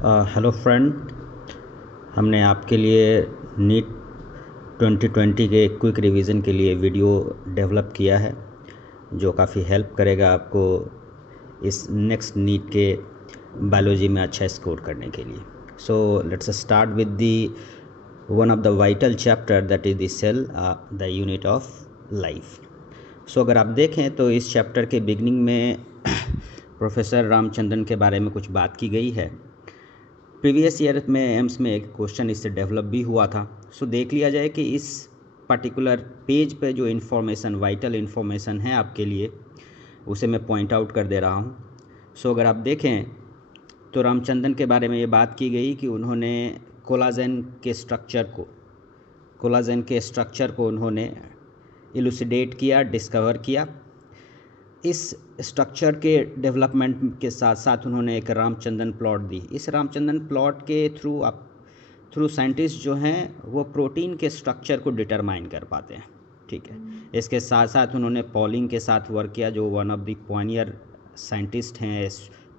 Hello friend, हमने आपके लिए नीट 2020 के क्विक रिवीजन के लिए वीडियो डेवलप किया है जो काफ़ी हेल्प करेगा आपको इस नेक्स्ट नीट के बायोलॉजी में अच्छा स्कोर करने के लिए। So let's start with the one of the vital chapter that is the cell, the unit of life. So अगर आप देखें तो इस चैप्टर के बिगनिंग में प्रोफेसर रामचंद्रन के बारे में कुछ बात की गई है। प्रीवियस ईयर में एम्स में एक क्वेश्चन इससे डेवलप भी हुआ था। सो देख लिया जाए कि इस पर्टिकुलर पेज पे जो इन्फॉर्मेशन, वाइटल इन्फॉर्मेशन है आपके लिए, उसे मैं पॉइंट आउट कर दे रहा हूँ। सो अगर आप देखें तो रामचंद्रन के बारे में ये बात की गई कि उन्होंने कोलाजन के स्ट्रक्चर को उन्होंने इलुसिडेट किया, डिस्कवर किया। इस स्ट्रक्चर के डेवलपमेंट के साथ साथ उन्होंने एक रामचंद्रन प्लॉट दी। इस रामचंद्रन प्लॉट के थ्रू साइंटिस्ट जो हैं वो प्रोटीन के स्ट्रक्चर को डिटरमाइन कर पाते हैं। ठीक है, इसके साथ साथ उन्होंने पॉलिंग के साथ वर्क किया, जो वन ऑफ द पॉनियर साइंटिस्ट हैं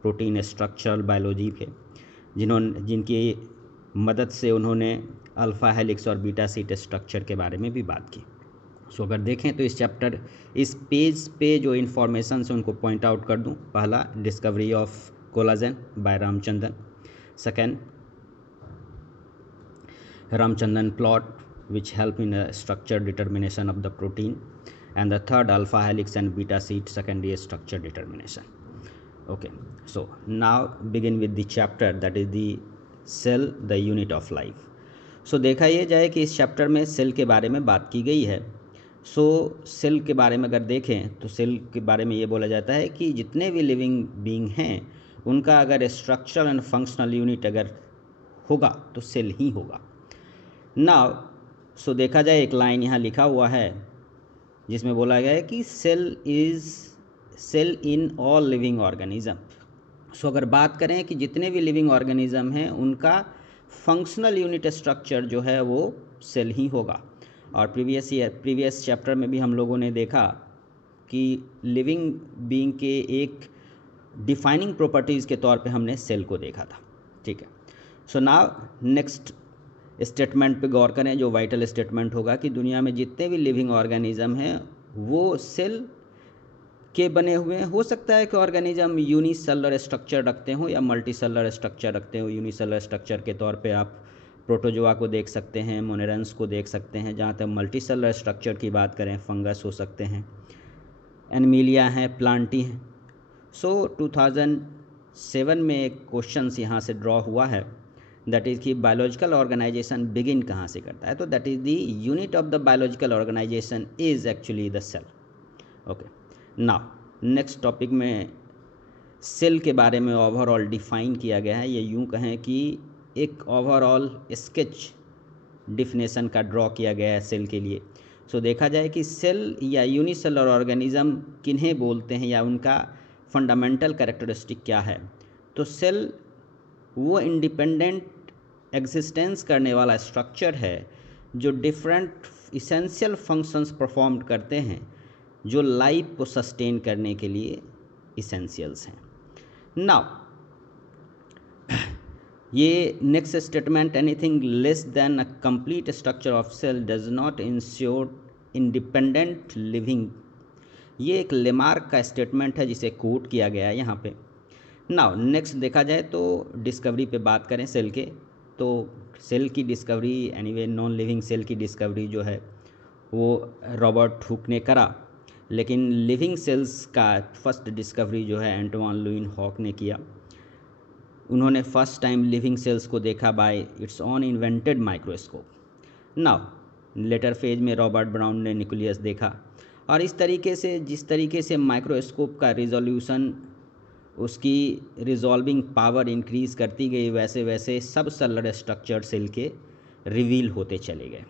प्रोटीन स्ट्रक्चरल बायोलॉजी के, जिनकी मदद से उन्होंने अल्फ़ा हेलिक्स और बीटा सीट स्ट्रक्चर के बारे में भी बात की। सो अगर देखें तो इस पेज पे जो इन्फॉर्मेशन है उनको पॉइंट आउट कर दूं। पहला, discovery of collagen by Ramachandran. Second, Ramachandran plot which help in structure determination of the protein. And the third, alpha helix and beta sheet secondary structure determination. Okay, so now begin with the chapter that is the cell, the unit of life. So देखा ये जाए कि इस chapter में cell के बारे में बात की गई है। सेल के बारे में अगर देखें तो सेल के बारे में ये बोला जाता है कि जितने भी लिविंग बीइंग हैं उनका अगर स्ट्रक्चरल एंड फंक्शनल यूनिट अगर होगा तो सेल ही होगा। नाउ देखा जाए, एक लाइन यहाँ लिखा हुआ है जिसमें बोला गया है कि cell in all living organism. अगर बात करें कि जितने भी लिविंग ऑर्गेनिज्म हैं उनका फंक्शनल यूनिट स्ट्रक्चर जो है वो सेल ही होगा। और प्रीवियस चैप्टर में भी हम लोगों ने देखा कि लिविंग बीइंग के एक डिफाइनिंग प्रॉपर्टीज़ के तौर पे हमने सेल को देखा था। ठीक है, नाउ नेक्स्ट स्टेटमेंट पे गौर करें, जो वाइटल स्टेटमेंट होगा कि दुनिया में जितने भी लिविंग ऑर्गेनिज्म हैं वो सेल के बने हुए हैं। हो सकता है कि ऑर्गेनिज्म यूनिसेलुलर स्ट्रक्चर रखते हों या मल्टीसेलुलर स्ट्रक्चर रखते हो। यूनिसेलुलर स्ट्रक्चर के तौर पे आप प्रोटोजोआ को देख सकते हैं, मोनेरेंस को देख सकते हैं। जहाँ तक मल्टीसेलुलर स्ट्रक्चर की बात करें, फंगस हो सकते हैं, एनिमिलिया हैं, प्लांटी हैं। 2007 में एक क्वेश्चन यहाँ से ड्रॉ हुआ है, दैट इज़ कि बायोलॉजिकल ऑर्गेनाइजेशन बिगिन कहाँ से करता है। तो that is the unit of the biological organisation is actually the cell. Okay, now next topic में सेल के बारे में ओवरऑल डिफाइन किया गया है। ये यूँ कहें कि एक ओवरऑल स्केच डिफिनेशन का ड्रॉ किया गया है सेल के लिए। देखा जाए कि सेल या यूनिसेलुलर ऑर्गेनिज्म किन्हें बोलते हैं या उनका फंडामेंटल कैरेक्टरिस्टिक क्या है। तो सेल वो इंडिपेंडेंट एग्जिस्टेंस करने वाला स्ट्रक्चर है जो डिफरेंट इसेंशियल फंक्शंस परफॉर्म करते हैं, जो लाइफ को सस्टेन करने के लिए इसेंशियल्स हैं। नाउ ये next statement, anything less than a complete structure of cell does not ensure independent living, ये एक लेमार्क का स्टेटमेंट है जिसे कोट किया गया है यहाँ पे। नाउ नेक्स्ट देखा जाए तो डिस्कवरी पे बात करें सेल के, तो सेल की discovery, anyway non living cell की डिस्कवरी जो है वो रॉबर्ट हुक ने करा, लेकिन लिविंग सेल्स का फर्स्ट डिस्कवरी जो है एंटवान लुइन हॉक ने किया। उन्होंने फर्स्ट टाइम लिविंग सेल्स को देखा bye it's on invented microscope. Now later phase में रॉबर्ट ब्राउन ने न्यूक्लियस देखा, और इस तरीके से जिस तरीके से माइक्रोस्कोप का रिजोल्यूशन, उसकी रिजॉल्विंग पावर इंक्रीज़ करती गई, वैसे वैसे सब सेलुलर स्ट्रक्चर सेल के रिवील होते चले गए।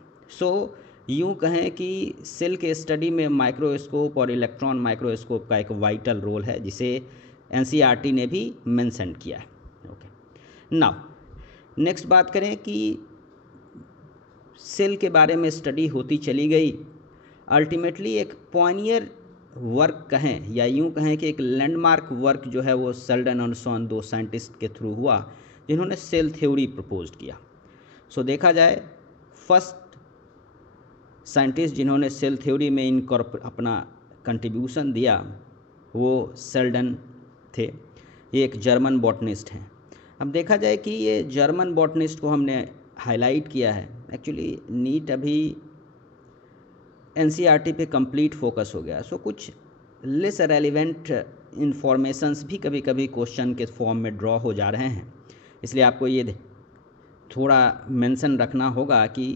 यूँ कहें कि सेल के स्टडी में माइक्रोस्कोप और इलेक्ट्रॉन माइक्रोस्कोप का एक वाइटल रोल है, जिसे एनसीईआरटी ने भी मेंशन किया है। ओके, नाउ नेक्स्ट बात करें कि सेल के बारे में स्टडी होती चली गई, अल्टीमेटली एक पॉनियर वर्क कहें या यूँ कहें कि एक लैंडमार्क वर्क जो है वो सेल्डन और सॉन, दो साइंटिस्ट के थ्रू हुआ, जिन्होंने सेल थ्योरी प्रपोज किया। सो देखा जाए फर्स्ट साइंटिस्ट जिन्होंने सेल थ्योरी में अपना कंट्रीब्यूशन दिया वो सेल्डन थे। ये एक जर्मन बॉटनिस्ट हैं। अब देखा जाए कि ये जर्मन बॉटनिस्ट को हमने हाईलाइट किया है। एक्चुअली नीट अभी एनसीईआरटी पे कंप्लीट फोकस हो गया, सो कुछ लेस रेलिवेंट इंफॉर्मेशंस भी कभी कभी क्वेश्चन के फॉर्म में ड्रॉ हो जा रहे हैं, इसलिए आपको ये थोड़ा मेंशन रखना होगा कि